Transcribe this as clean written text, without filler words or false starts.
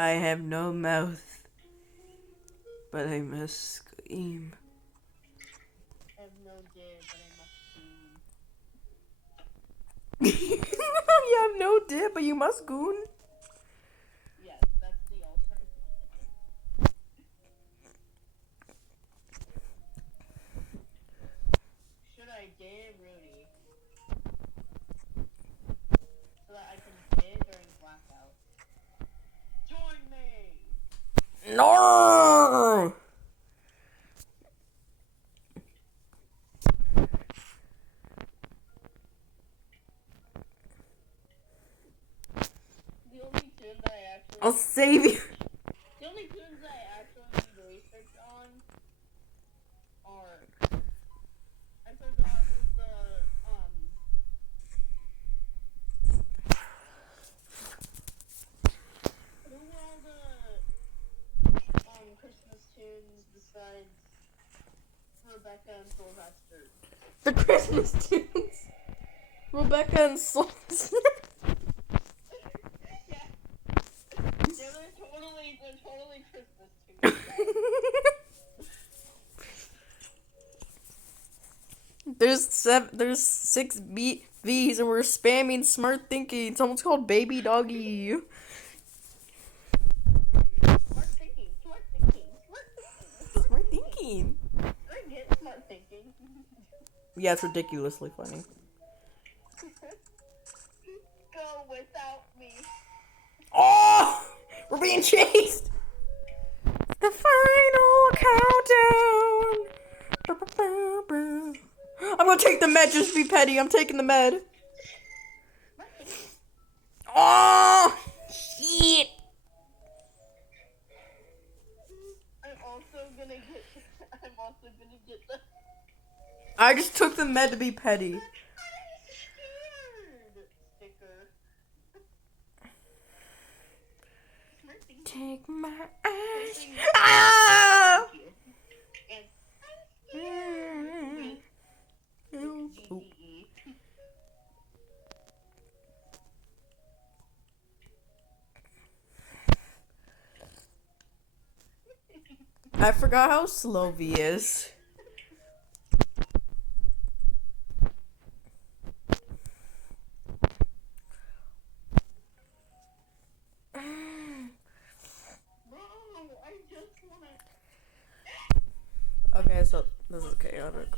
I have no mouth, but I must scream. I have no dip, but I must scream. You have no dip, but you must goon. Yes, that's the alternative. Should I dare Rudy so that I can dare during blackout? Join me! No! The only tunes I actually I'll save you. The only tunes I actually need research on are I forgot who the who were all the Christmas tunes besides Rebecca and Sylvester. The Christmas tunes. Rebecca and Sylvester. Yeah, they're totally Christmas tunes. There's 6 V's and we're spamming smart thinking. Someone's called Baby Doggy. Smart thinking. Smart thinking. I get smart thinking. Yeah, it's ridiculously funny. Go without me. Oh! We're being chased! The final countdown! I'm gonna take the med just to be petty. I'm taking the med. Oh! Shit! I'm also gonna get the I just took the med to be petty. I'm scared sticker. Smart thinking. Take my eyes. Thinking. Ah! Thank you. And I'm scared. GGE. I forgot how slow V is. No, I just wanna. Okay, so this is chaotic.